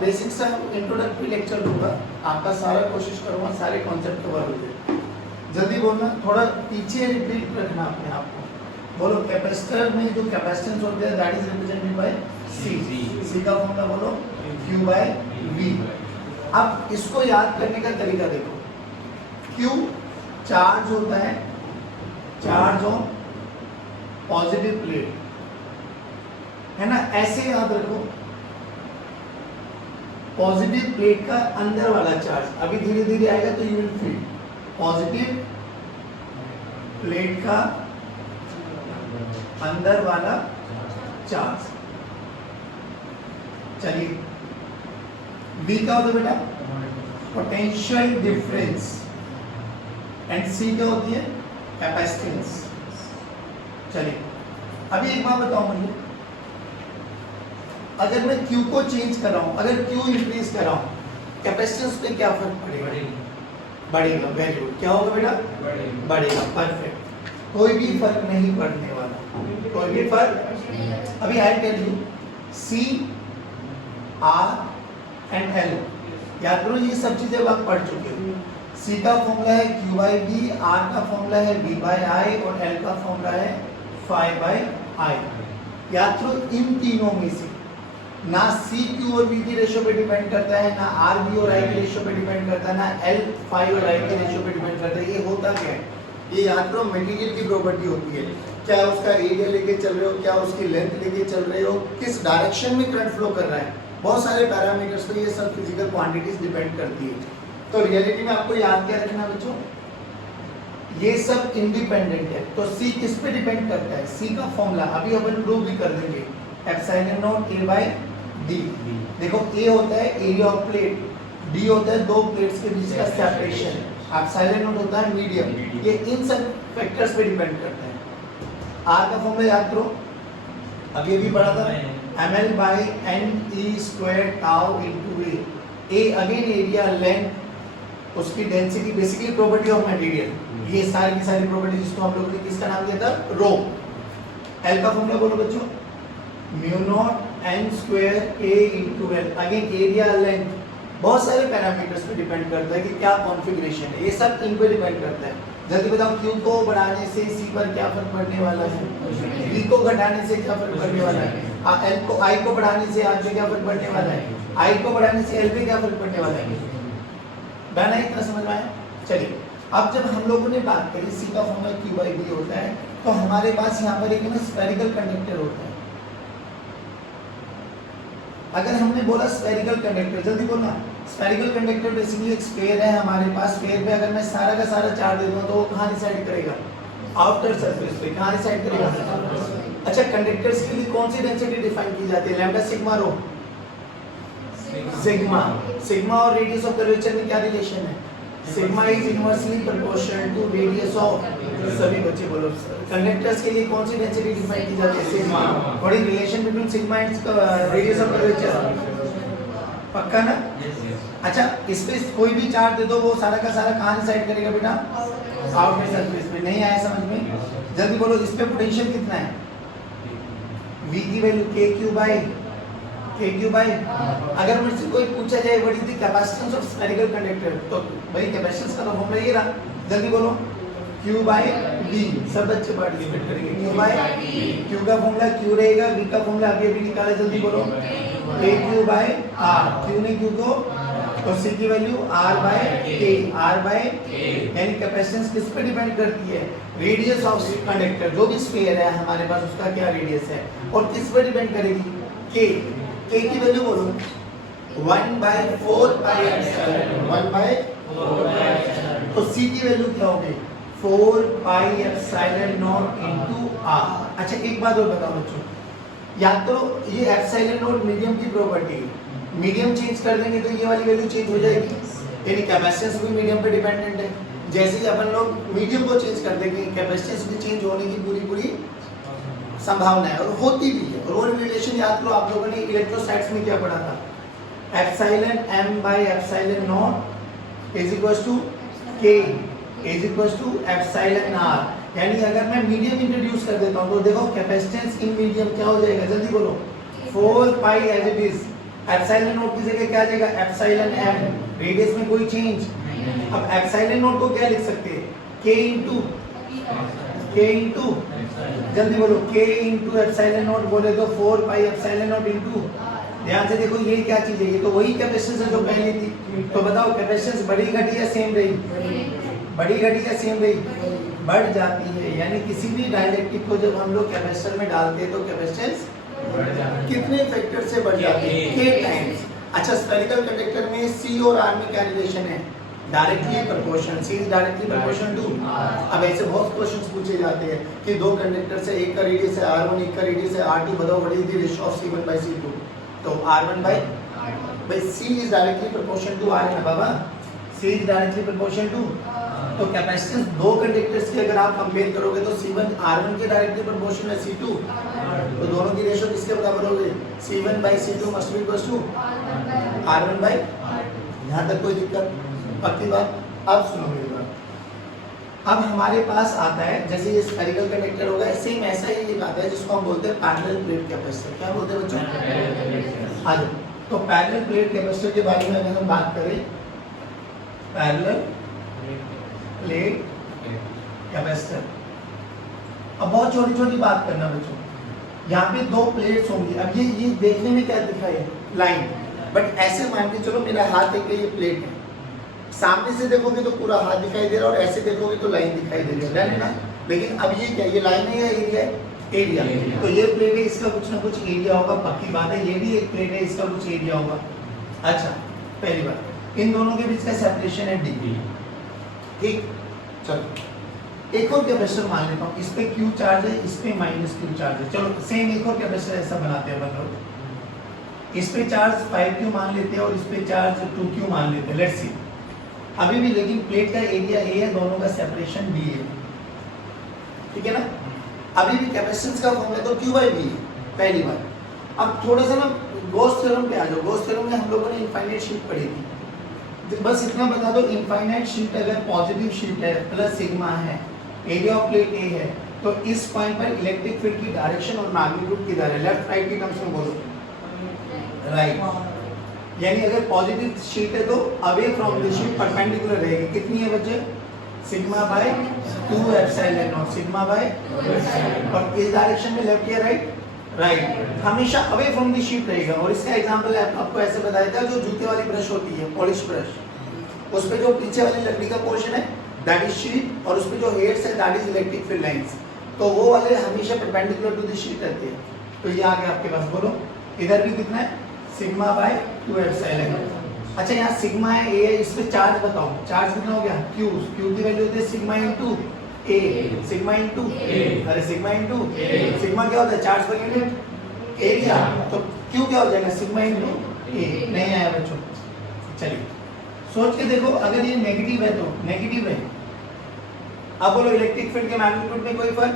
Basic सा introductory lecture दूंगा, आपका सारा कोशिश करूंगा सारे कॉन्सेप्ट कवर हो जाए। जल्दी बोलना, थोड़ा पीछे रिपीट रखना अपने आप को। बोलो कैपेसिटर में जो कैपेसिटेंस होती है दैट इज रिप्रेजेंटेड बाय सी। सी का फॉर्मूला बोलो Q बाय V। अब इसको याद करने का तरीका देखो। Q चार्ज होता है, चार्ज ऑन पॉजिटिव प्लेट, है ना, ऐसे याद रखो। पॉजिटिव प्लेट का अंदर वाला चार्ज, अभी धीरे धीरे आएगा तो you will feel. Positive plate का अंदर वाला चार्ज। चलिए V क्या होता है बेटा? Potential difference. एंड C क्या होती है? कैपेसिटेंस। चलिए अभी एक बात बताओ मुझे, अगर मैं Q को चेंज कर रहा हूं, अगर Q इंक्रीज कर रहा हूं, कैपेसिटेंस पे क्या फर्क पड़ेगा? बढ़ेगा। Very good. क्या होगा बेटा? बढ़ेगा। परफेक्ट। कोई भी फर्क नहीं पड़ने वाला, कोई भी फर्क। अभी I tell you C R and L, याद करो ये सब चीजें आप पढ़ चुके हो। C का फॉर्मूला है Q बाई B, R का फॉर्मूला है V बाई I और L का फॉर्मूला है phi बाई I। याद करो इन तीनों में से ना C Q और V की रेशियो पे डिपेंड करता है, ना R V और I की रेशियो पे डिपेंड करता है, ना L phi और I की रेशियो पे डिपेंड करता है। ये होता क्या है? ये याद करो मटेरियल की प्रॉपर्टी होती है। क्या उसका एरिया लेके चल रहे हो, क्या उसकी लेंथ लेके चल रहे हो, किस डायरेक्शन में करंट फ्लो कर रहा है, बहुत सारे पैरामीटर्स पे ये सब फिजिकल क्वांटिटीज डिपेंड करती है। तो रियलिटी में आपको याद क्या रखना बच्चों, ये सब इंडिपेंडेंट है। तो C किस पे डिपेंड करता है? C का फॉर्मूला अभी अपन प्रूव भी कर देंगे, epsilon naught A by D। देखो A होता है एरिया ऑफ प्लेट, D होता है दो प्लेट्स के बीच का सेपरेशन, एप्सिलॉन नॉट होता है मीडियम। ये इन सब फैक्टर्स पे डिपेंड करता है। R का फॉर्मूला याद करो, अभी अभी पढ़ा था, ml by n e square tau into a। a again area, length, उसकी density, basically property of material, ये सारी की सारी प्रॉपर्टी जिसको हम लोगों ने किसका नाम दिया था? रो। l का फॉर्मूला बोलो बच्चों, mu naught n square a into l। Again area, length, बहुत सारे पैरामीटर्स पे डिपेंड करता है कि क्या कॉन्फ़िगरेशन है, ये सब इन पे डिपेंड करता है। जल्दी बताओ Q को बढ़ाने से C पर क्या फर्क पड़ने वाला है? V को घटाने से क्या फर्क पड़ने वाला है? L को I को बढ़ाने से R पे क्या फर्क पड़ने वाला है? I को बढ़ाने से L पे क्या फर्क पड़ने वाला है? बना इतना समझ में आया? चलिए अब जब हम लोगों ने बात करी C का फॉर्मूला Q बाई V होता है, तो हमारे पास यहाँ पर एक स्फेरिकल कंडक्टर होता है। अगर हमने बोला स्फेरिकल कंडक्टर, जल्दी बोलना, स्फेरिकल कंडक्टर बेसिकली एक स्फीयर है हमारे पास। स्फीयर पे अगर मैं सारा का सारा चार्ज दे दूं तो वो कहाँ डिसाइड करेगा? आउटर सरफेस पे। कहाँ डिसाइड करेगा? अच्छा, कंडक्टर्स के लिए कौन सी डेंसिटी डिफाइन की जाती है? Lambda, sigma, rho. Sigma. Sigma और रेडियस ऑफ कर्वेचर में क्या रिलेशन है? Sigma is inversely proportional to radius of, सभी बच्चे बोलो, कंडक्टर्स के लिए कौन सी डेंसिटी डिफाइन की जाती है? Sigma. What is relation between sigma and radius of curvature? पक्का ना? अच्छा, इस पे कोई भी चार्ज दे दो, वो सारा का सारा कहाँ डिसाइड करेगा बेटा? आउटर सरफेस पे। नहीं आया समझ में? जल्दी बोलो, इस पे पोटेंशियल कितना है? V की वैल्यू KQ बाई। अगर मुझसे कोई पूछा जाए what is the capacitance of spherical conductor, तो भाई कैपेसिटेंस का फॉर्मूला ये रहा। जल्दी बोलो, Q बाई V। सब बच्चे पार्टिसिपेट करेंगे। Q बाई Q का फॉर्मूला Q रहेगा, V का फॉर्मूला अभी अभी निकाला, जल्दी बोलो, KQ बाई R। Q ने Q को, तो C की value R by K। R by यानी कैपेसिटेंस किस पे डिपेंड करती है? रेडियस ऑफ कंडक्टर, जो भी स्फीयर है हमारे पास उसका क्या रेडियस है, और किस पे डिपेंड करेगी? K। K की वैल्यू बोलो 1/4 पाई एप्सिलॉन, 1/4। तो C की वैल्यू क्या होगी? 4 pi epsilon not into R। अच्छा एक बात और बताओ बच्चों, याद करो ये एप्सिलॉन नॉट मीडियम की प्रॉपर्टी है। मीडियम चेंज कर देंगे तो ये वाली वैल्यू चेंज हो जाएगी, यानी कैपेसिटेंस भी मीडियम पे डिपेंडेंट है। जैसे ही अपन लोग मीडियम को चेंज कर देंगे, कैपेसिटेंस भी चेंज होने की पूरी संभावना है, और होती भी है। और वो रिलेशन याद करो, आप लोगों ने इलेक्ट्रोस्टैटिक्स में क्या पढ़ा था? Epsilon m by epsilon naught is equals to k is equals to epsilon r। यानी अगर मैं मीडियम इंट्रोड्यूस कर देता हूं तो देखो कैपेसिटेंस इन मीडियम क्या हो जाएगा? जल्दी बोलो, 4 pi as it is epsilon naught की जगह क्या आ जाएगा, एप्सिलॉन एम, रेडियस में कोई चेंज। अब एप्सिलॉन नॉट को क्या लिख सकते हैं, के इंटू जल्दी बोलो, के इंटू एप्सिलॉन नॉट बोले तो 4 पाई एप्सिलॉन नॉट इंटू, ध्यान से देखो ये क्या चीज है, ये तो वही कैपेसिटेंस है जो पहले थी। तो बताओ कैपेसिटेंस बड़ी घटी या सेम रही, बड़ी घटी या सेम रही, बढ़ जाती है। यानी किसी भी डाइलेक्ट्रिक को जब हम लोग कैपेसिटर में डालते हैं तो कैपेसिटेंस कितने फैक्टर से बढ़ जाती है, के टाइम्स। अच्छा, स्फेरिकल कंडक्टर में सी और आर में क्या रिलेशन है, directly proportional, C is directly proportional to. अब ऐसे बहुत क्वेश्चंस पूछे जाते हैं कि दो कंडक्टर से एक का रेडियस है r1, एक का रेडियस है r2, बताओ what is the ratio of c1/c2। तो r1 by c is directly proportional to r है बाबा, c is directly proportional to. तो कैपेसिटेंस दो कंडक्टर्स की अगर आप कंपेयर करोगे तो c1 r1 के डायरेक्टली प्रोपोर्शनल है c2, तो दोनों की रेशियो किसके बराबर होगी, c1/c2 must be equal to r1 by। यहां तक कोई दिक्कत, पक्की बात। अब सुनो मेरी बात, अब हमारे पास आता है जैसे ये स्फेरिकल कंडक्टर होगा, सेम ऐसा ही एक आता है जिसको हम बोलते हैं पैरेलल प्लेट कैपेसिटर। क्या बोलते हैं बच्चों, हाँ। तो पैरेलल प्लेट कैपेसिटर के बारे में अगर हम बात करें, पैरेलल प्लेट कैपेसिटर, अब बहुत छोटी छोटी बात करना बच्चों, यहाँ पे दो प्लेट्स होंगी। अब ये देखने में क्या दिखा है, लाइन, बट ऐसे मान के चलो मेरा हाथ एक ये प्लेट है, सामने से देखोगे तो पूरा हाथ दिखाई दे रहा है और ऐसे देखोगे तो लाइन दिखाई दे रही है ना। लेकिन अब ये क्या, ये लाइन है या एरिया है, एरिया। तो ये प्लेट है, इसका कुछ ना कुछ एरिया होगा, पक्की बात है। ये भी एक प्लेट है, इसका कुछ एरिया होगा। अच्छा, पहली बात, इन दोनों के बीच का सेपरेशन है d, ठीक। चलो एक और कैपेसिटर मान लेता हूँ, इस पे Q चार्ज है, इस पे -Q चार्ज है। चलो सेम एक और कैपेसिटर ऐसा बनाते हैं, मतलब इस पे चार्ज 5Q मान लेते हैं और इस पे चार्ज 2Q मान लेते हैं। लेट्स सी, अभी भी लेकिन प्लेट का एरिया A है, दोनों का सेपरेशन B है, ठीक है ना। अभी भी कैपेसिटेंस का फॉर्मूला तो Q/B है, पहली बार। अब थोड़ा सा ना गॉस थ्योरम पे आ जाओ। गॉस थ्योरम में हम लोगों ने इनफाइनाइट शीट पढ़ी थी, बस इतना बता दो, इनफाइनाइट शीट अगर पॉजिटिव शीट है, प्लस सिग्मा है, एरिया ऑफ प्लेट A है, तो इस पॉइंट पर इलेक्ट्रिक फील्ड की डायरेक्शन और मैग्नीट्यूड किधर है, लेफ्ट राइट की टर्म्स में बोलो, राइट। यानी अगर पॉजिटिव शीट है तो away from the sheet perpendicular रहेगी। कितनी है बच्चे, sigma by 2 epsilon not, sigma bye, और इस डायरेक्शन में लेफ्ट या राइट, राइट, हमेशा अवे फ्रॉम द शीट रहेगा। और इसका एग्जांपल आपको ऐसे बताया था, जो जूते वाली ब्रश होती है, पॉलिश ब्रश, उस पे जो पीछे वाली लकड़ी का पोर्शन है दैट इज शीट, और उस पे जो हेड्स है that is electric field lines. तो वो वाले हमेशा परपेंडिकुलर टू द शीट रहते हैं। तो ये आ गया आपके पास, बोलो इधर भी कितना है, सिग्मा बाय 2 एप्सिलॉन। अच्छा, यहाँ सिग्मा है, ए है, इस पे चार्ज बताओ, चार्ज कितना हो गया, Q की वैल्यू होती है सिग्मा इंटू ए, सिग्मा इंटू, अरे सिग्मा इंटू, सिग्मा क्या होता है, चार्ज पर यूनिट एरिया, तो Q क्या हो जाएगा, सिग्मा इंटू ए। नहीं आया बच्चों, चलिए सोच के देखो, अगर ये नेगेटिव है तो नेगेटिव है। अब बोलो इलेक्ट्रिक फील्ड के मैग्नीट्यूड में कोई फर्क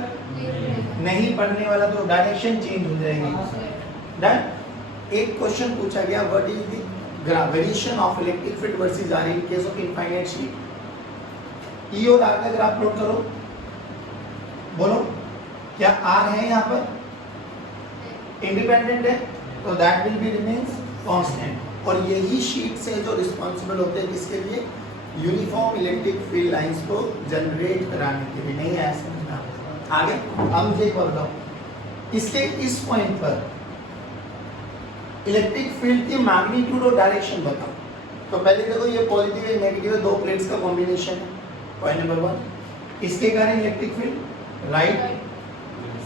नहीं पड़ने वाला, तो डायरेक्शन चेंज हो जाएगी। डन। एक क्वेश्चन पूछा गया, what is the variation of electric field versus r in case of infinite sheet. E और आर का अगर आप प्लॉट करो, बोलो क्या आर है यहाँ पर इंडिपेंडेंट है, तो that will be remains constant. और यही शीट से जो रिस्पॉन्सिबल होते हैं किसके लिए, यूनिफॉर्म इलेक्ट्रिक फील्ड लाइंस को जनरेट कराने के लिए। नहीं है समझना, आगे हम मुझे एक बताओ, इसके इस पॉइंट पर इलेक्ट्रिक फील्ड की मैग्नीट्यूड और डायरेक्शन बताओ। तो पहले देखो, ये पॉजिटिव है नेगेटिव है, दो प्लेट्स का कॉम्बिनेशन है, पॉइंट नंबर 1। इसके कारण electric field right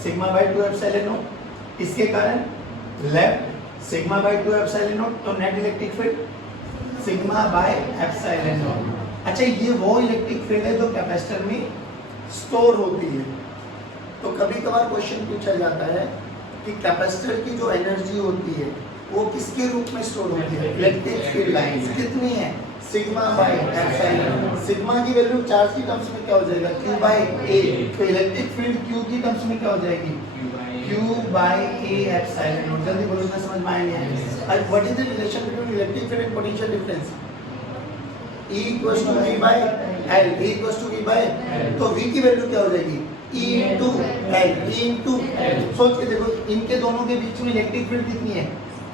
sigma by 2 epsilon naught, इसके कारण left sigma by 2 epsilon naught, तो net electric field sigma by epsilon naught. अच्छा, ये वो इलेक्ट्रिक फील्ड है जो कैपेसिटर में स्टोर होती है। तो कभी कभार क्वेश्चन पूछा जाता है कि कैपेसिटर की जो एनर्जी होती है वो किसके रूप में स्टोर होती है, इलेक्ट्रिक फील्ड लाइंस कितनी है, सिग्मा बाय एप्सिलॉन। सिग्मा की वैल्यू चार्ज की टर्म्स में क्या हो जाएगा, Q बाय A। तो इलेक्ट्रिक फील्ड Q की टर्म्स में क्या हो जाएगी, Q बाय A एप्सिलॉन। जल्दी बोलो, इसमें समझ में आएंगे। अब what is the relation between electric field and potential difference, E equals to V by L, E equals to V by, तो V की वैल्यू क्या हो जाएगी, E into L, E into L। सोच के देखो, इनके दोनों के बीच में इलेक्ट्रिक फील्ड कितनी है,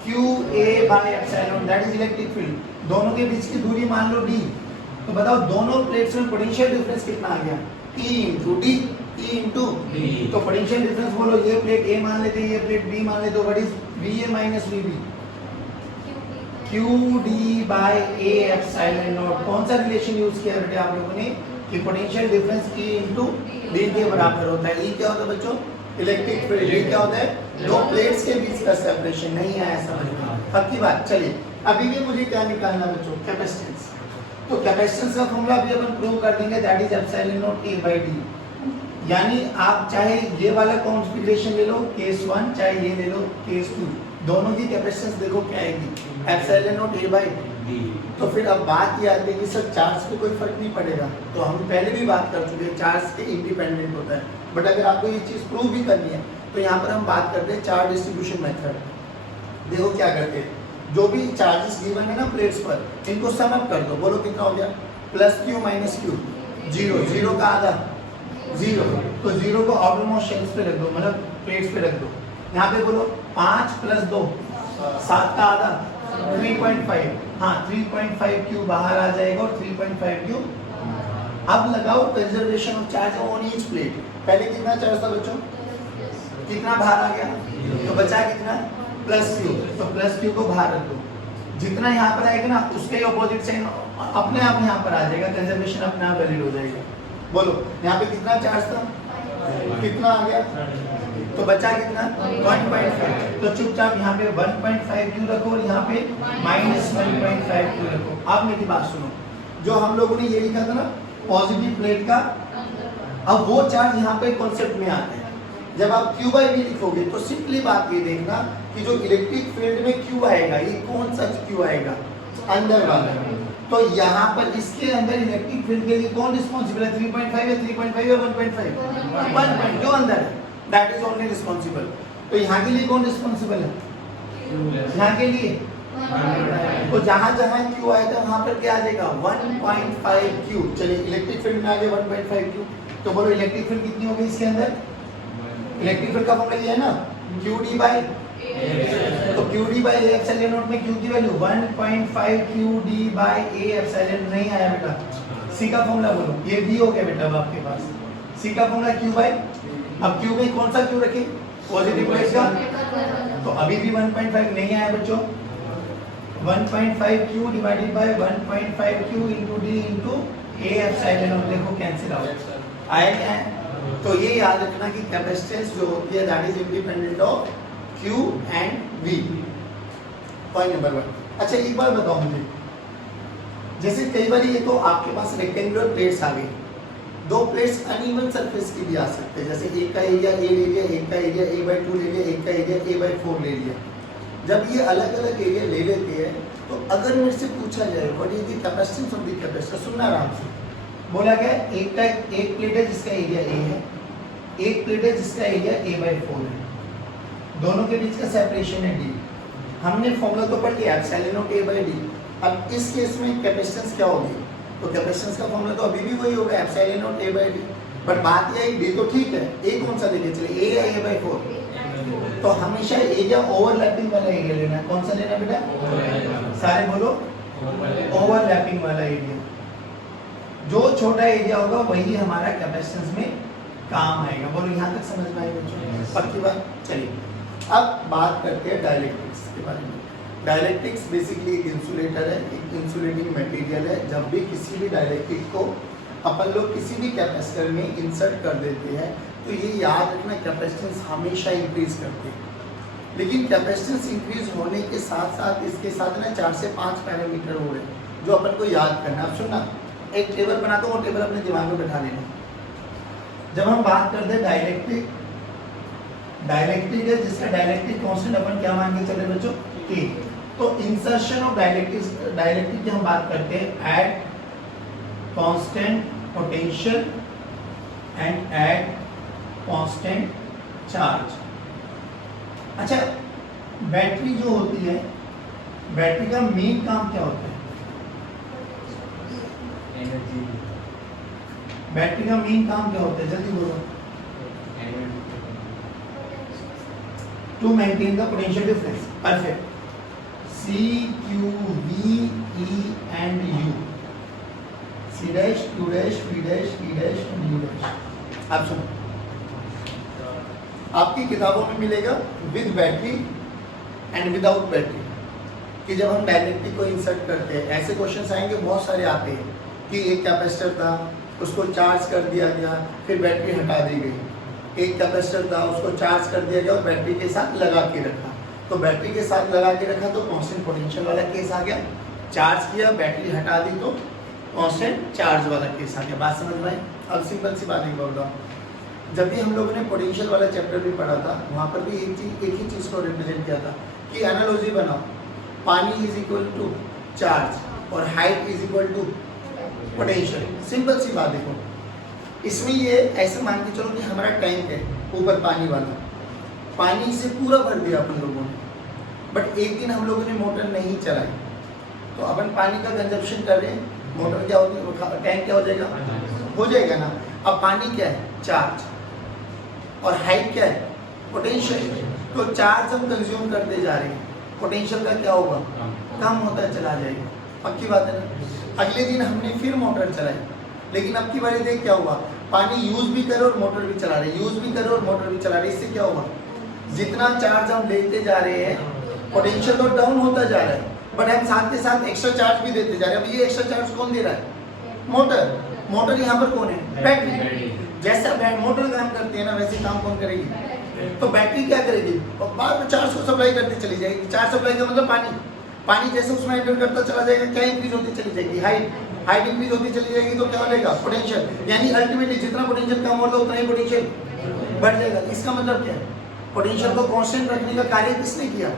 Q A by epsilon that is electric field. दोनों के बीच की दूरी मान लो डी, तो बताओ दोनों प्लेट्स में पोटेंशियल डिफरेंस कितना आ गया? E into D, E into D. तो पोटेंशियल डिफरेंस बोलो, ये प्लेट ए मान लेते हैं, ये प्लेट बी मान लेते हो, what is VA minus VB? QD by A epsilon naught. कौन सा रिलेशन यूज किया बेटे आप लोगों ने कि potential difference E into D के बराबर होता है। E क्या होता है बच्चों? Electric field. ये क्या होता है? दो प्लेट्स के बीच का सेपरेशन। नहीं आया समझ में? पक्की बात। चलिए अभी भी मुझे क्या निकालना बच्चों? कैपेसिटेंस। तो कैपेसिटेंस का फॉर्मूला अभी अपन प्रूव कर देंगे, that is epsilon naught A by D। यानी आप चाहे ये वाला कॉन्फ़िगरेशन ले लो केस 1, चाहे ये ले लो केस 2, दोनों की कैपेसिटेंस देखो क्या आएगी? Epsilon naught A by D। तो फिर अब बात ये आती है कि सर चार्ज पे कोई फर्क नहीं पड़ेगा, तो हम पहले भी बात कर चुके हैं चार्ज के इंडिपेंडेंट होता है। बट अगर आपको ये चीज़ प्रूव भी करनी है तो यहाँ पर हम बात करते हैं चार्ज डिस्ट्रीब्यूशन मेथड। देखो क्या करते हैं, जो भी चार्जेस गिवन है ना प्लेट्स पर, इनको सम अप कर दो। बोलो कितना हो गया? Plus Q minus Q, zero. Zero का आधा जीरो, तो जीरो को आउटरमोस्ट शेल्स पे रख दो, मतलब प्लेट्स पे रख दो। यहाँ पे बोलो 5 प्लस 2 7 का आधा 3.5। हाँ 3.5 क्यू बाहर आ जाएगा और 3.5 क्यू। अब लगाओ conservation of charge on each plate. पहले कितना चार्ज था बच्चों? कितना बाहर आ गया? तो बचा कितना? Plus Q. तो प्लस क्यू को बाहर रख दो। जितना यहाँ पर आएगा ना उसके ऑपोजिट साइन अपने आप यहाँ पर आ जाएगा, कंजर्वेशन अपने आप वैलिड हो जाएगा। बोलो यहाँ पे कितना चार्ज था? कितना आ गया? तो बचा कितना? 1.5। तो चुपचाप यहाँ पे 1.5 क्यू रखो और यहाँ पे माइनस 1.5 क्यू रखो। अब मेरी बात सुनो, जो हम लोगों ने ये लिखा था ना पॉजिटिव प्लेट का, अब वो चार्ज यहाँ पे कॉन्सेप्ट में आता है। जब आप Q बाई V लिखोगे तो सिंपली बात ये देखना कि जो इलेक्ट्रिक फील्ड में Q आएगा, ये कौन सा Q आएगा? अंदर वाला। तो यहाँ पर इसके अंदर इलेक्ट्रिक फील्ड के लिए कौन रिस्पॉन्सिबल है? 3.5 या 3.5 या 1.5? 1. जो अंदर है दैट इज ओनली रिस्पॉन्सिबल। तो यहाँ के लिए कौन रिस्पॉन्सिबल है? यहाँ के लिए तो जहाँ जहाँ Q आएगा वहाँ पर क्या आ जाएगा? 1.5 Q। चलिए इलेक्ट्रिक फील्ड में आ गया 1.5 Q। तो बोलो इलेक्ट्रिक फील्ड कितनी होगी इसके अंदर? इलेक्ट्रिक फील्ड का फॉर्मूला ये है ना QD बाय, तो QD by A epsilon naught में Q की value 1.5 QD by A epsilon. नहीं आया बेटा। C का फॉर्मूला बोलो। ये B हो गया बेटा अब आपके पास। C का फॉर्मूला Q बाय, अब Q में कौन सा Q रखे? पॉजिटिव प्लेट का। तो अभी भी 1.5 नहीं आया बच्चों। 1.5 Q divided by 1.5 Q into D into A epsilon not. देखो कैंसिल आउट आया क्या है? तो ये याद रखना कि कैपेसिटेंस जो होती है that is independent of Q and V। Point number 1। अच्छा एक बार बताओ मुझे, जैसे कई बार ये तो आपके पास रेक्टेंगुलर प्लेट्स आ गई, दो प्लेट्स अनइवन सरफेस की भी आ सकते हैं। जैसे एक का एरिया A ले लिया, एक का एरिया A/2 ले लिया, एक का एरिया A/4 ले लिया। जब ये अलग अलग एरिया ले लेते हैं तो अगर मेरे से पूछा जाए what is the capacitance of the capacitor, सुनना आराम से। बोला गया एक प्लेट है जिसका एरिया A है, एक प्लेट है जिसका एरिया A/4 है, दोनों के बीच का सेपरेशन है D। हमने फॉर्मूला तो पढ़ लिया epsilon naught A by D। अब इस केस में कैपेसिटेंस क्या होगी? तो कैपेसिटेंस का फॉर्मूला तो अभी भी वही होगा epsilon naught A by D। But बात यह है D तो ठीक है, A कौन सा लेके चले, A या A/4? तो हमेशा एरिया ओवरलैपिंग वाला एरिया लेना है। कौन सा लेना बेटा? सारे बोलो ओवरलैपिंग वाला एरिया। जो छोटा एरिया होगा वही हमारा कैपेसिटेंस में काम आएगा। बोलो यहाँ तक समझ में आएगा? पक्की बात। चलिए अब बात करते हैं डाइलेक्ट्रिक्स के बारे में। डाइलेक्ट्रिक्स बेसिकली एक इंसुलेटर है, एक इंसुलेटिंग मटेरियल है। जब भी किसी भी डाइलेक्ट्रिक को अपन लोग किसी भी कैपेसिटर में इंसर्ट कर देते हैं तो ये याद रखना कैपेसिटेंस हमेशा इंक्रीज करते हैं। लेकिन कैपेसिटेंस इंक्रीज होने के साथ साथ इसके साथ ना 4 से 5 पैरामीटर हो रहे जो अपन को याद करना। अब सुनना, एक टेबल बना दो, वो टेबल अपने दिमाग में बैठा लेना। जब हम बात करते हैं डाइलेक्ट्रिक, डाइलेक्ट्रिक है जिसका डाइलेक्ट्रिक कांस्टेंट अपन क्या मान के चले बच्चों? K। तो इंसर्शन ऑफ डाइलेक्ट्रिक की हम बात करते हैं at constant potential and at constant charge. अच्छा बैटरी जो होती है, बैटरी का मेन काम क्या होता है? एनर्जी। बैटरी का मेन काम क्या होता है? जल्दी बोलो। To maintain the potential difference. Perfect. C Q V E and U, C dash Q dash V dash E dash and U dash। आप सुनो, आपकी किताबों में मिलेगा with battery and without battery, कि जब हम डायरेक्टली को इंसर्ट करते हैं ऐसे क्वेश्चंस आएंगे, बहुत सारे आते हैं कि एक कैपेसिटर था उसको चार्ज कर दिया गया फिर बैटरी हटा दी गई, एक कैपेसिटर था उसको चार्ज कर दिया गया और बैटरी के साथ लगा के रखा, तो बैटरी के साथ लगा के रखा तो कांस्टेंट पोटेंशियल वाला केस आ गया, चार्ज किया बैटरी हटा दी तो कांस्टेंट चार्ज वाला केस आ गया। बात समझ में आई? अब सिंपल सी बात बोल रहा हूँ, जब भी हम लोगों ने पोटेंशियल वाला चैप्टर भी पढ़ा था वहाँ पर भी एक ही चीज़ को रिप्रेजेंट किया था कि एनालॉजी बनाओ, पानी इज इक्वल टू चार्ज और height is equal to potential. Simple सी बात देखो, इसमें ये ऐसे मान के चलो कि हमारा टैंक है ऊपर पानी वाला, पानी से पूरा भर दिया अपन लोगों ने, बट एक दिन हम लोगों ने मोटर नहीं चलाई तो अपन पानी का कंजप्शन कर रहे हैं, मोटर क्या होगी, टैंक क्या हो जाएगा, हो जाएगा ना। अब पानी क्या है, चार्ज, और हाइट क्या है, पोटेंशियल, तो चार्ज हम कंज्यूम करते जा रहे हैं, पोटेंशियल का क्या होगा, कम होता चला जाएगा। पक्की बात है ना। अगले दिन हमने फिर मोटर चलाई, लेकिन अब की बारी देख क्या हुआ, पानी यूज भी करो और मोटर भी चला रहे, यूज भी करो और मोटर भी चला रहे, इससे क्या होगा, जितना चार्ज हम लेते जा रहे हैं पोटेंशियल तो डाउन होता जा रहा है, बट हम साथ के साथ एक्स्ट्रा चार्ज भी देते जा रहे हैं। अब ये एक्स्ट्रा चार्ज कौन दे रहा है, मोटर। मोटर यहाँ पर कौन है, बैटरी। जैसा मोटर काम करती है ना वैसे काम कौन करेगी, तो बैटरी क्या करेगी, बाद में चार्ज को सप्लाई करती चली जाएगी। चार्ज सप्लाई का मतलब पानी, पानी जैसे उसमें एंटर करता चला जाएगा, क्या इंक्रीज होती चली जाएगी, हाइट इंक्रीज होती चली जाएगी, तो क्या हो जाएगा, पोटेंशियल। यानी अल्टीमेटली जितना पोटेंशियल कम होगा उतना ही पोटेंशियल बढ़ जाएगा। इसका मतलब क्या है, पोटेंशियल को कांस्टेंट रखने का कार्य किसने किया,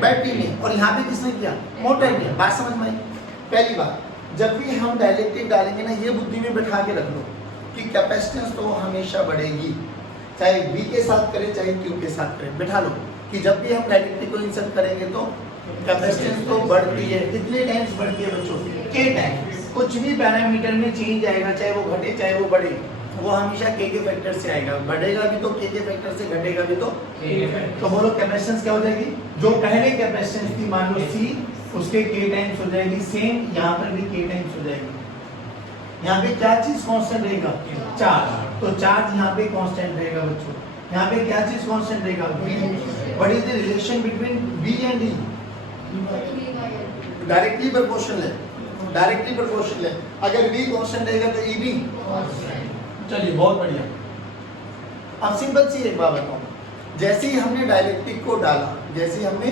बैटरी ने, और यहाँ पे किसने किया, मोटर ने। बात समझ में आई? पहली बात, जब भी हम डाइलेक्ट्रिक डालेंगे ना, ये बुद्धि में बैठा के रख लो कि कैपेसिटेंस तो हमेशा बढ़ेगी, चाहे V के साथ करें चाहे Q के साथ करें, बैठा लो कि जब भी हम डाइलेक्ट्रिक को इंसर्ट करेंगे तो कैपेसिटेंस तो बढ़ती है। कितने टाइम्स बढ़ती है बच्चों, K टाइम्स। कुछ भी पैरामीटर में चेंज आएगा, चाहे वो घटे चाहे वो बढ़े, वो हमेशा K के फैक्टर से आएगा, बढ़ेगा भी तो K के फैक्टर से, घटेगा भी तो तो बोलो कैपेसिटेंस क्या हो जाएगी, जो पहले कैपेसिटेंस थी मान लो C, उसके K टाइम्स हो जाएगी, सेम यहाँ पर भी K टाइम्स हो जाएगी। यहाँ पे क्या चीज कांस्टेंट रहेगा, चार्ज, तो चार्ज यहाँ पे कांस्टेंट रहेगा बच्चों। यहाँ पे क्या चीज कांस्टेंट रहेगा, V। What is the relation between V and E, directly proportional है, डायरेक्टली प्रोपोर्शनल है। अगर V कांस्टेंट रहेगा तो E भी, चलिए बहुत बढ़िया। अब सिंपल सी एक बात बताऊं, जैसे ही हमने डाइलेक्ट्रिक को डाला, जैसे ही हमने,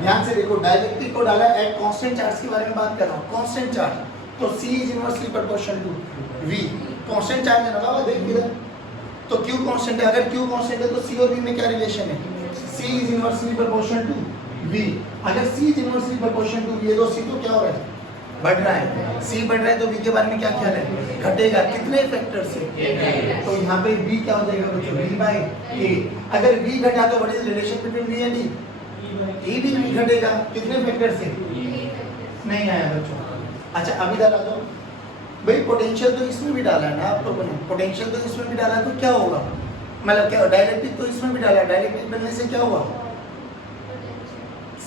ध्यान से देखो, डाइलेक्ट्रिक को डाला एट कांस्टेंट चार्ज के बारे में बात कर रहा हूँ, कांस्टेंट चार्ज, तो C is inversely proportional to V। Constant charge है ना बाबा, देख इधर, तो Q कांस्टेंट है, अगर Q कांस्टेंट है तो C और V में क्या रिलेशन है, C is inversely proportional to V। अगर C is inversely proportional to V है तो C तो क्या हो रहा है, बढ़ रहा है। C बढ़ रहा है तो V के बारे में क्या ख्याल है, घटेगा, कितने फैक्टर से, तो यहाँ पे V क्या हो जाएगा बच्चों, V बाय A। अगर V घटा तो what is relation between V and E, E भी घटेगा, कितने फैक्टर से, नहीं आया बच्चों। अच्छा अब इधर आ जाओ भाई, पोटेंशियल तो इसमें भी डाला है ना आप लोगों ने, पोटेंशियल तो इसमें भी डाला है, तो क्या होगा, मतलब क्या, डाइलेक्ट्रिक तो इसमें भी डाला है, डाइलेक्ट्रिक बनने से क्या हुआ,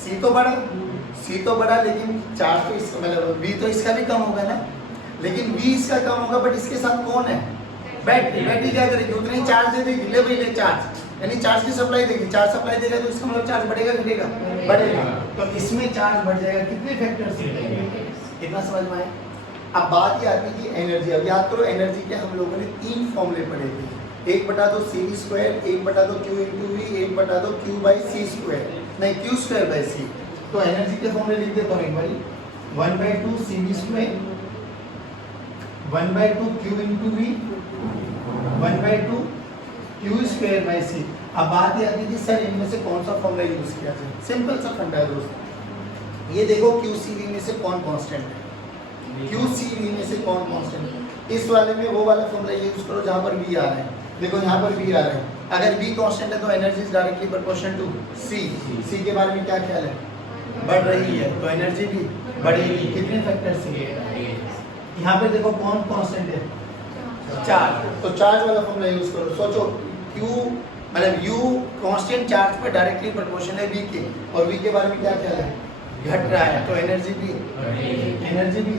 C तो बढ़ा, लेकिन चार्ज तो इसका, मतलब V तो इसका भी कम होगा ना, लेकिन V इसका कम होगा, बट इसके साथ कौन है, बैटरी। बैटरी क्या करेगी, उतनी ही चार्ज दे देगी, ले भाई ले चार्ज, यानी चार्ज की सप्लाई देगी, चार्ज सप्लाई देगा तो इसका मतलब चार्ज बढ़ेगा घटेगा, बढ़ेगा, तो इसमें चार्ज बढ़ जाएगा, कितने फैक्टर से, इतना समझ में आया। अब बात ये आती है कि एनर्जी, अब याद करो एनर्जी के हम लोगों ने 3 फॉर्मूले पढ़े थे, 1/2 CV², 1/2 Q × V, 1/2 Q/C², नहीं Q²/C। तो एनर्जी के फॉर्मूले लिख देता हूँ एक बारी, 1/2 CV², 1/2 Q × V, 1/2 Q²/C। अब बात ये आती है कि सर इनमें से कौन सा फॉर्मूला यूज किया जाए, सिंपल सा फंडा है दोस्तों, ये देखो QCV में से कौन कांस्टेंट है, QCV में से कौन कांस्टेंट है, इस वाले में वो वाला फॉर्मूला यूज करो जहाँ पर V आ रहा है, देखो यहाँ पर V आ रहा है, अगर V कांस्टेंट है तो energy is directly proportional to C के बारे में क्या ख्याल है, बढ़ रही है, तो एनर्जी भी बढ़ेगी, कितने फैक्टर से, यहाँ पे देखो कौन कांस्टेंट है, चार्ज, तो चार्ज वाला फॉर्मूला यूज करो। सोचो Q मतलब U कांस्टेंट चार्ज पर डायरेक्टली प्रोपोर्शनल है V के, और V के बारे में क्या ख्याल है, घट रहा है, तो एनर्जी भी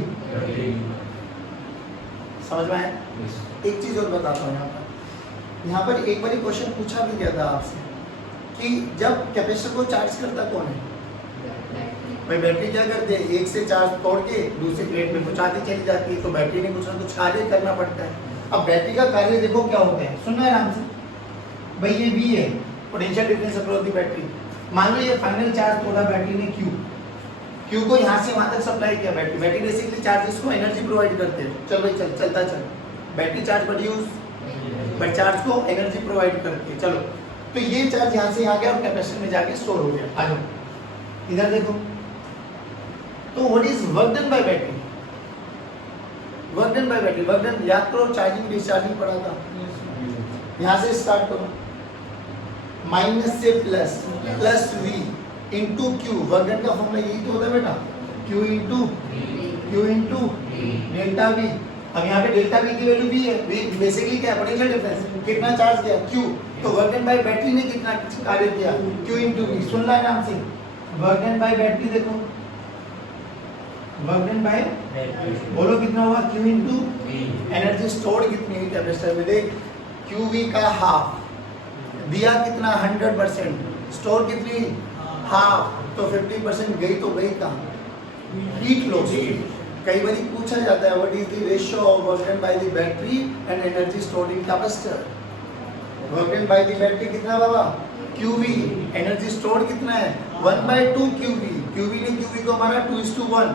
समझ में आया। एक चीज और बताता हूँ, यहाँ पर एक बार क्वेश्चन पूछा भी गया था आपसे कि जब कैपेसिटर को चार्ज करता कौन है, भाई बैटरी क्या करती है, एक से चार्ज तोड़ के दूसरी प्लेट में पहुंचाती चली जाती है, तो बैटरी ने कुछ ना कुछ कार्य करना पड़ता है। अब बैटरी का कार्य देखो क्या होता है, सुनना है आराम से भाई, ये V है, potential difference across the battery. मान लो ये फाइनल चार्ज तोड़ा बैटरी ने Q को यहाँ से वहां तक सप्लाई किया, बैटरी बेसिकली चार्जेस को एनर्जी प्रोवाइड करते हैं, चल भाई चलता चल, battery charge produce, but charge को एनर्जी प्रोवाइड करती है। चलो तो ये चार्ज यहाँ से आ गया और कैपेसिटर में जाके स्टोर हो गया। आ जाओ इधर देखो, तो what is work done by battery, work done by battery, work done याद करो, चार्जिंग डिस्चार्जिंग पढ़ा था, यहाँ से स्टार्ट करो, माइनस से plus, plus V into Q, work done का फॉर्मूला यही तो होता है बेटा, Q इंटू डेल्टा V। अब यहाँ पे डेल्टा V की वैल्यू V है, V बेसिकली क्या है, पोटेंशियल डिफरेंस, कितना चार्ज किया Q, तो वर्क डन बाय बैटरी ने कितना कार्य किया, Q इंटू V। सुन रहा है नाम से, वर्क डन बाय बैटरी देखो, वर्क डन बाय बोलो कितना हुआ, Q इंटू एनर्जी स्टोर्ड कितनी हुई कैपेसिटर में, देख QV का हाफ दिया कितना 100%, स्टोर कितनी हाफ, तो 50% गई तो गई कहाँ, हीट लॉस। कई बार पूछा जाता है what is the ratio of work done by the battery and energy stored in capacitor, work done by the battery कितना बाबा QV, एनर्जी स्टोर्ड कितना है 1/2 QV ने QV को मारा 2:1,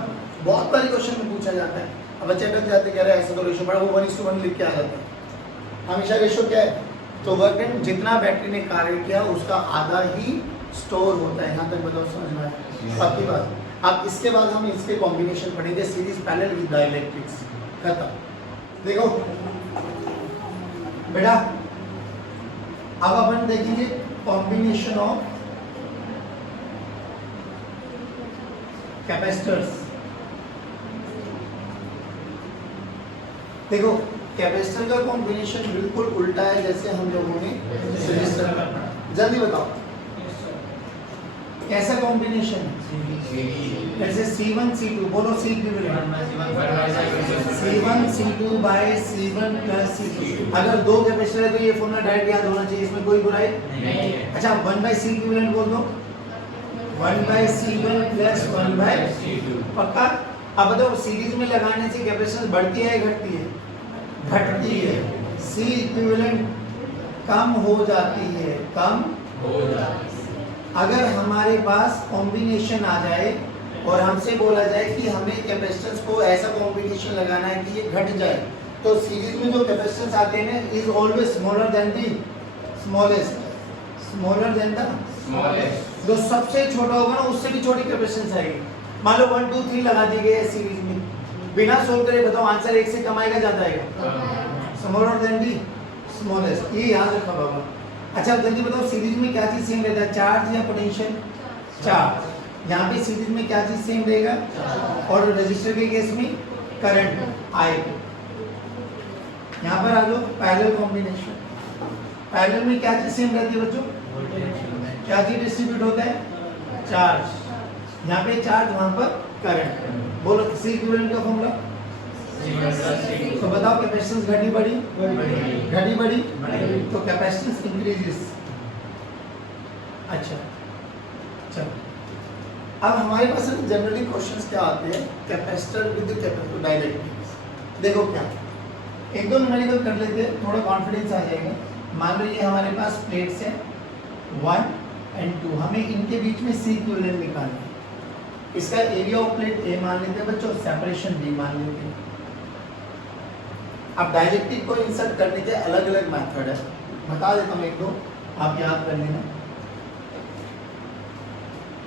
बहुत बारी क्वेश्चन में पूछा जाता है। अब बच्चे डर जाते कह रहे हैं ऐसा तो रेशियो पढ़ा, वो 1:1 लिख के आ जाता है, हमेशा रेशियो क्या है, तो वर्क डन जितना बैटरी ने कार्य किया उसका आधा ही स्टोर होता है। यहाँ तक बताओ समझ में आया आपकी बात। अब इसके बाद हम इसके कॉम्बिनेशन पढ़ेंगे, सीरीज पैरेलल विद डाइलेक्ट्रिक्स, खत्म। देखो बेटा अब अपन देखेंगे कॉम्बिनेशन ऑफ कैपेसिटर्स। देखो कैपेसिटर का कॉम्बिनेशन बिल्कुल उल्टा है जैसे हम लोगों ने रेजिस्टर का पढ़ा, जल्दी बताओ कैसा कॉम्बिनेशन है, जैसे C1 C2 बोलो, C equivalent C1 C2 bye C1 plus C2। अगर दो कैपेसिटर है तो ये फॉर्मूला डायरेक्ट याद होना चाहिए, इसमें कोई बुराई नहीं। अच्छा 1/C इक्विवेलेंट बोल दो, 1/C1 प्लस 1/C2 पक्का। अब बताओ सीरीज में लगाने से कैपेसिटेंस बढ़ती है या घटती है, घटती है, C इक्विवेलेंट कम हो जाती है, कम हो जाती है। अगर हमारे पास कॉम्बिनेशन आ जाए और हमसे बोला जाए कि हमें कैपेसिटेंस को ऐसा कॉम्बिनेशन लगाना है कि ये घट जाए, तो सीरीज में जो कैपेसिटेंस आते हैं is always smaller than the smallest, smaller than the smallest. जो सबसे छोटा होगा ना उससे भी छोटी कैपेसिटेंस आएगी। मान लो 1 2 3 लगा दी गई है सीरीज में, बिना सोल्व करे बताओ आंसर 1 से कम आएगा ज्यादा आएगा, स्मॉलर देन द स्मॉलेस्ट, ये याद रखा बाबा। अच्छा जल्दी बताओ सीरीज में क्या चीज सेम रहता है, चार्ज या पोटेंशियल, चार्ज। यहाँ पे सीरीज में क्या चीज सेम रहेगा, और रेजिस्टर के केस में करंट आएगा। यहाँ पर आ जाओ पैरेलल कॉम्बिनेशन, पैरेलल में क्या चीज सेम रहती है बच्चों, क्या चीज डिस्ट्रीब्यूट होता है, चार्ज। यहाँ पे चार्ज, वहां पर करंट। बोलो C इक्विवेलेंट का फॉर्मूला, तो बताओ कैपेसिटेंस घटी बढ़ी, घटी बढ़ी, तो कैपेसिटेंस इंक्रीजेस। अच्छा चलो अब हमारे पास जनरली क्वेश्चंस क्या आते हैं, कैपेसिटर विद कैपेसिटर डाइलेक्ट्रिक्स। देखो क्या एक दो न्यूमेरिकल कर लेते हैं, थोड़ा कॉन्फिडेंस आ जाएगा। मान लो ये हमारे पास प्लेट्स है 1 और 2, हमें इनके बीच में C इक्विवेलेंट निकालना है। इसका एरिया ऑफ प्लेट A मान लेते हैं बच्चों, सेपरेशन B मान लेते हैं। अब डाइलेक्ट्रिक को इंसर्ट करने के अलग अलग मेथड है, बता देता हूँ एक दो, आप याद कर लेना।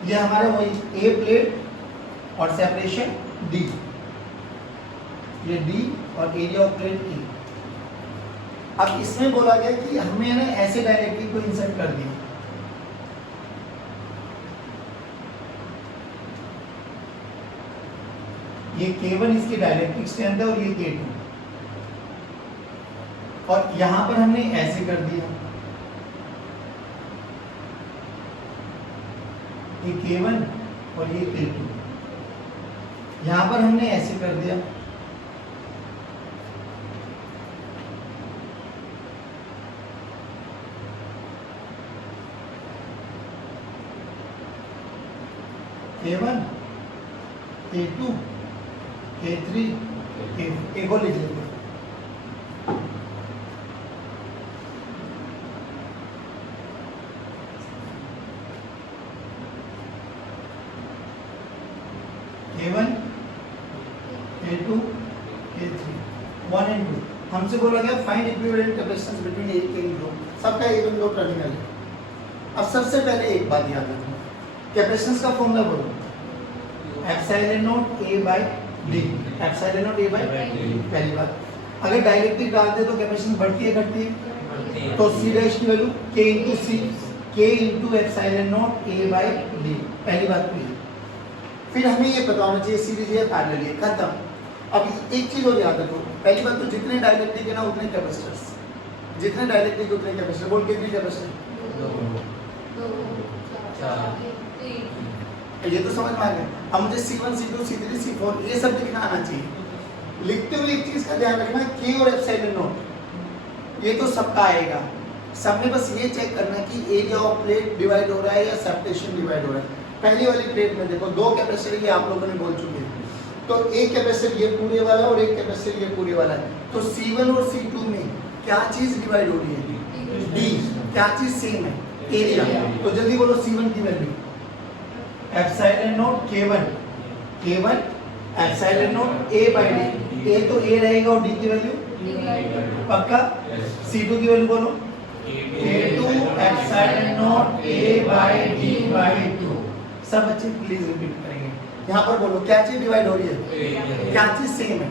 ये हमारा वही A प्लेट और सेपरेशन D, ये D और एरिया ऑफ प्लेट E। अब इसमें बोला गया कि हमें ना ऐसे डाइलेक्ट्रिक को इंसर्ट कर दिया, ये K1 इसकी डाइलेक्ट्रिक स्ट्रेंथ है और ये K2, और यहां पर हमने ऐसे कर दिया, ये K1 और ये K2। यहाँ पर हमने ऐसे कर दिया, K1 K2 K3 एक और लीजिए, K1 K2 K3 1 and 2। हमसे बोला गया फाइंड इक्विवेलेंट कैपेसिटेंस बिटवीन ए के ग्रुप, सबका इवन ग्रुप टर्मिनल है। अब सबसे पहले एक बात याद रखो, कैपेसिटेंस का फॉर्मूला बोलो, epsilon naught A by D, epsilon naught A by D. पहली बात, अगर डाइलेक्ट्रिक डालते तो कैपेसिटेंस बढ़ती है घटती है? तो सी डैश की वैल्यू के इंटू सी, के into epsilon naught A by D. पहली बात तो ये। फिर हमें ये पता होना चाहिए सीरीज या पैरेलल है, खत्म। अब एक चीज और याद रखो, पहली बात तो जितने डाइलेक्ट्रिक है ना उतने कैपेसिटर्स, जितने डाइलेक्ट्रिक उतने कैपेसिटर। बोल कितने कैपेसिटर? ये तो समझ में आ गया। अब मुझे C1 C2 C3 C4 ये सब लिखना आना चाहिए। लिखते हुए एक चीज का ध्यान रखना, K और एप्सिलॉन नॉट ये तो सबका आएगा, सब में बस ये चेक करना कि एरिया ऑफ प्लेट डिवाइड हो रहा है या सेपरेशन डिवाइड हो रहा है। पहली वाली प्लेट में देखो दो कैपेसिटर ये आप लोगों ने बोल चुके हैं, तो एक कैपेसिटर ये पूरे वाला और एक कैपेसिटर ये पूरे वाला है। तो C1 और C2 में क्या चीज डिवाइड हो रही है? D। क्या चीज सेम है? एरिया। तो जल्दी बोलो C1 की value epsilon naught K1 epsilon naught A by D। A तो A रहेगा और D की वैल्यू पक्का? C2 की वैल्यू बोलो K2 epsilon naught A by D by 2। सब बच्चे प्लीज रिपीट करेंगे। यहाँ पर बोलो क्या चीज डिवाइड हो रही है? क्या चीज सेम है?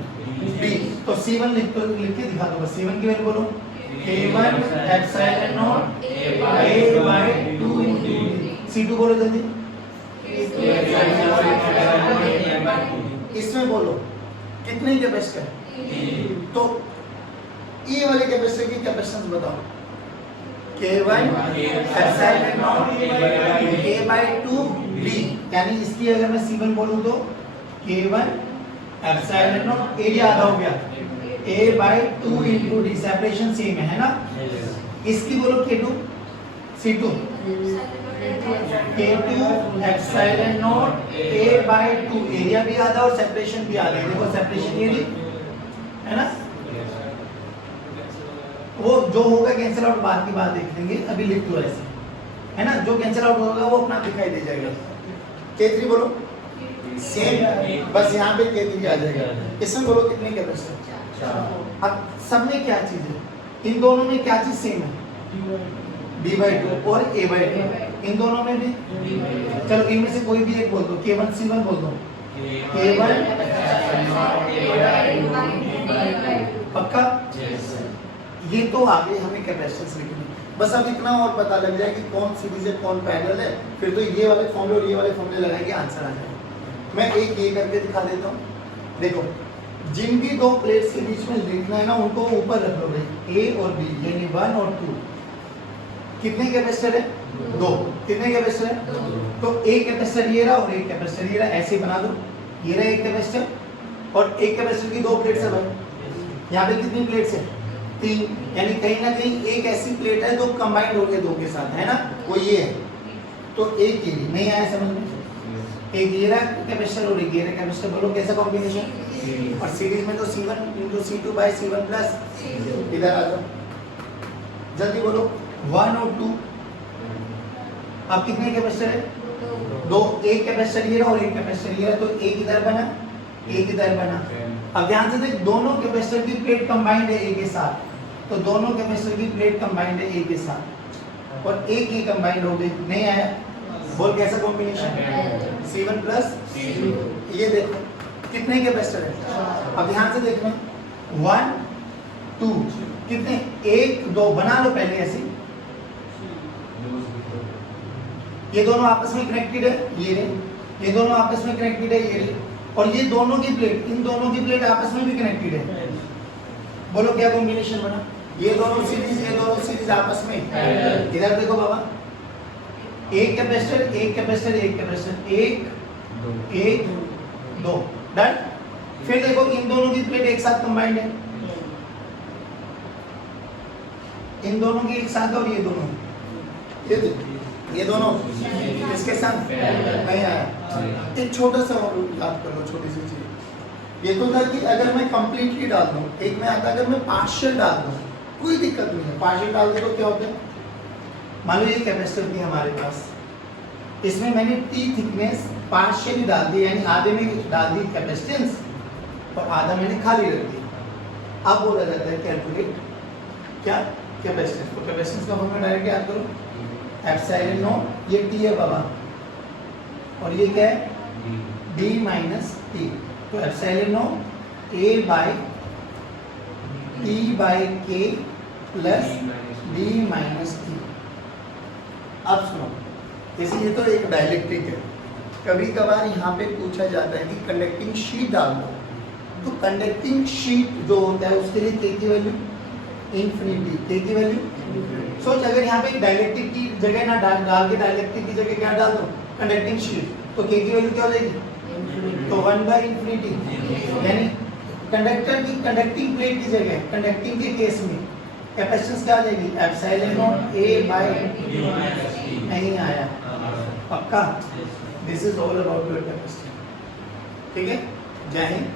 D। तो C1 लिख के दिखा दो बस। C1 की वैल्यू बोलो K1 epsilon naught A by 2 into D। C2 बोलो जल्दी, इसमें बोलो कितने कैपेसिटर? तो ये वाले कैपेसिटर की कैपेसिटेंस बताओ। K1 epsilon naught A by 2 D, यानी इसकी अगर मैं C1 बोलूं तो K1 एप्सिलॉन नॉट एरिया आधा हो गया A by 2 into D, separation same है ना? इसकी बोलो K2 C2 K2 epsilon naught A by 2, area भी आधा और सेपरेशन भी आधा। देखो सेपरेशन ये है ना, वो जो होगा कैंसिल आउट बाद की बात देख लेंगे, अभी लिख दो ऐसे है ना, जो कैंसिल आउट होगा वो अपना दिखाई दे जाएगा। K3 बोलो सेम, बस यहाँ पे K3 आ जाएगा। इसमें बोलो कितने कैपेसिटर? अब सब में क्या चीज है? इन दोनों में क्या चीज सेम है? B बाय 2 और A बाय 2। इन दोनों में भी चलो इनमें से कोई भी एक बोल दो, K1 C1 बोल दो। K1 पक्का? ये तो आगे हमें कैपेसिटेंस लिखनी, बस अब इतना और पता लग जाए कि कौन सीरीज है कौन पैरेलल है, फिर तो ये वाले फॉर्मूले और ये वाले फॉर्मूले लगाएंगे आंसर आ जाएगा। मैं एक ये करके दिखा देता हूँ। देखो जिनकी दो प्लेट्स के बीच में लिखना है ना उनको ऊपर रख लो भाई, A और B यानी 1 और 2। कितने कैपेसिटर है? 2। कितने कैपेसिटर है? तो एक कैपेसिटर ये रहा और एक कैपेसिटर ये रहा, ऐसे बना दो। ये रहा एक कैपेसिटर और एक कैपेसिटर की दो प्लेट्स है भाई। यहाँ पे कितनी प्लेट्स है? 3, यानी कहीं ना कहीं एक ऐसी प्लेट है जो कंबाइंड हो गए दो के साथ, है ना, वो ये है। तो एक ये नहीं आया समझ में? एक ये रहा कैपेसिटर और एक ये रहा कैपेसिटर, बोलो कैसा कॉम्बिनेशन? और सीरीज में तो C1 into C2 bye C1 plus, इधर आ जाओ जल्दी बोलो 1 और 2। अब कितने कैपेसिटर है? 2। एक कैपेसिटर ये रहा और एक कैपेसिटर ये रहा, तो एक इधर बना एक इधर बना। अब ध्यान से देख, दोनों कैपेसिटर की प्लेट कंबाइंड है ए के साथ, तो दोनों कैपेसिटर की प्लेट कंबाइंड है ए के साथ और एक ही कंबाइंड हो गई। नहीं आया? बोल कैसा कॉम्बिनेशन? C1 प्लस ये देखो कितने कैपेसिटर है? अब ध्यान से देखना 1 2 कितने? 1 2 बना लो पहले ऐसे। ये दोनों आपस में कनेक्टेड है, ये दोनों आपस में कनेक्टेड है, ये और ये दोनों की प्लेट, इन दोनों की प्लेट आपस में भी कनेक्टेड है। बोलो क्या कॉम्बिनेशन बना? ये दोनों सीरीज आपस में। इधर देखो बाबा एक कैपेसिटर एक कैपेसिटर एक कैपेसिटर, एक एक दो, डन। फिर देखो इन दोनों की प्लेट एक साथ कंबाइंड है, इन दोनों की एक साथ, और ये दोनों, ये दोनों इसके साथ नहीं आया। एक छोटा सा और याद कर लो, छोटी सी चीज ये तो था कि अगर मैं कंप्लीटली डाल दूं, एक में आता अगर मैं पार्शियल डाल दूं कोई दिक्कत नहीं है, पार्शियल डाल दे तो क्या होता है, मान लो ये कैपेसिटर थी हमारे पास, इसमें मैंने टी थिकनेस पार्शियली डाल दी, यानी आधे में डाल दी कैपेसिटेंस और आधा मैंने खाली रख दिया। अब बोला जाता है कैलकुलेट क्या कैपेसिटेंस, तो कैपेसिटेंस का फॉर्मूला डायरेक्ट याद करो, एप्सिलॉन नॉट, ये टी है बाबा, और ये क्या है डी माइनस टी, तो epsilon naught A by T by के प्लस डी माइनस टी। अब सुनो, जैसे ये तो एक डाइलेक्ट्रिक है, कभी कभार यहाँ पे पूछा जाता है कि कंडक्टिंग शीट डाल दो, तो कंडक्टिंग शीट जो होता है उसके लिए के की वैल्यू इन्फिनिटी, के की वैल्यू सोच, अगर यहाँ पे डाइलेक्ट्रिक की जगह ना डाल के डाइलेक्ट्रिक की जगह क्या डाल दो कंडक्टिंग शीट, तो के की वैल्यू क्या हो जाएगी, तो 1/इन्फिनिटी, यानी कंडक्टर की कंडक्टिंग प्लेट की जगह कंडक्टिंग के केस में कैपेसिटेंस क्या आ जाएगी, एप्सिलॉन नॉट ए बाई, नहीं आया पक्का, this is all about your capacity, ठीक है। जय हिंद।